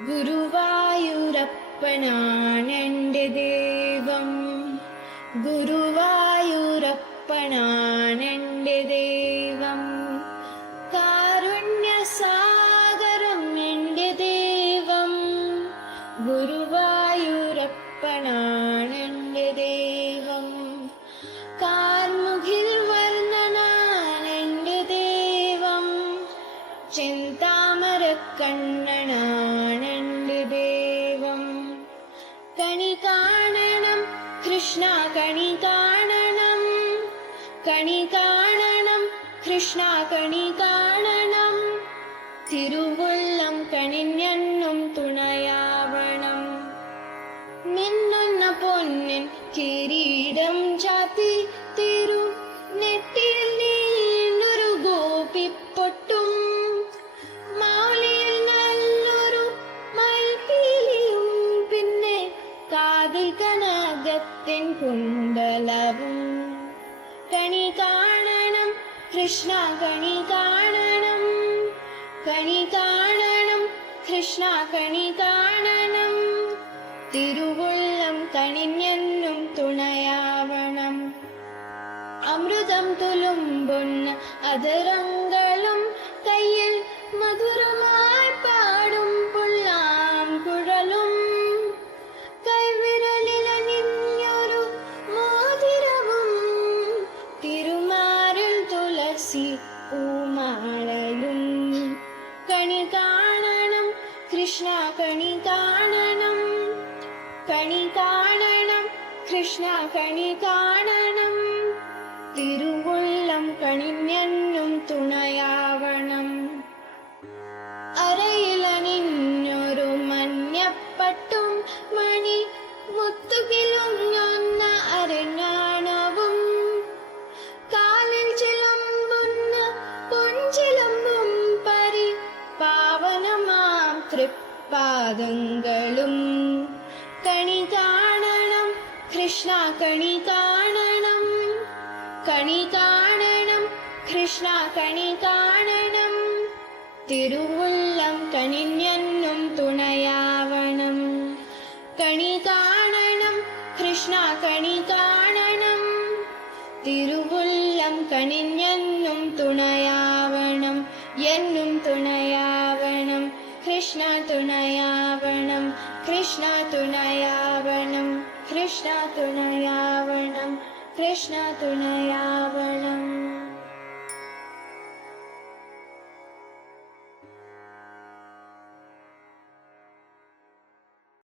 ഗുരുവായൂരപ്പനാണെന്റെ ദൈവം. ഗുരുവായൂരപ്പനാണെന്റെ ദൈവം. കാരുണ്യസാഗരം എന്റെ ദൈവം. ഗുരുവായൂരപ്പനാണെന്റെ ദൈവം. കാർമുകിൽ വർണനാണെന്റെ ദൈവം. ചെന്താമര കണി കാണണം കൃഷ്ണ കണി കാണണം. തിരുവുള്ളം കണിഞ്ഞെന്നും തുണയാവണം. മിന്നുന്ന പൊന്നിൻ കിരീടം ചാത്തി തിരു നെറ്റിയിൽ നീണ്ടൊരു ഗോപിപ്പൊട്ടും മൗലിയിൽ നല്ലൊരു മൽപ്പീലിയും പിന്നെ കാതിൽ കനകത്തിൻ കുണ്ടലവും. കണി കാണണം. കൃഷ്ണ കണി കാണണം. കണി കാണണം. കൃഷ്ണ കണി കാണണം. തിരുവുള്ളം കണിഞ്ഞെന്നും തുണയാവണം. അമൃതം തുളുമ്പുന്ന അതരങ്ങളും കൃഷ്ണ കണി കാണണം. തിരുവുള്ളം കണിഞ്ഞെന്നും തുണയാവണം. അരയിലണിഞ്ഞൊരു മഞ്ഞപ്പട്ടും മണി മുത്തുകിലുങ്ങുന്ന അരഞ്ഞാണവും. കാലിൽ ചിലമ്പുന്ന പൊഞ്ചിലമ്പും പരി പാവനമാം തൃപ്പാദങ്ങളും. കണി കാണണം. കൃഷ്ണ കണി കാണണം. കണി കാണണം. കൃഷ്ണ കണി കാണണം. തിരുവുള്ളം കണിഞ്ഞെന്നും തുണയാവണം. കണി കാണണം. കൃഷ്ണ കണി കാണണം. തിരുവുള്ളം കണിഞ്ഞെന്നും തുണയാവണം. എന്നും തുണയാവണം. കൃഷ്ണ തുണയാവണം. കൃഷ്ണ തുണയാവണം. കൃഷ്ണ തുണയാവണം കൃഷ്ണ തുണയാവണം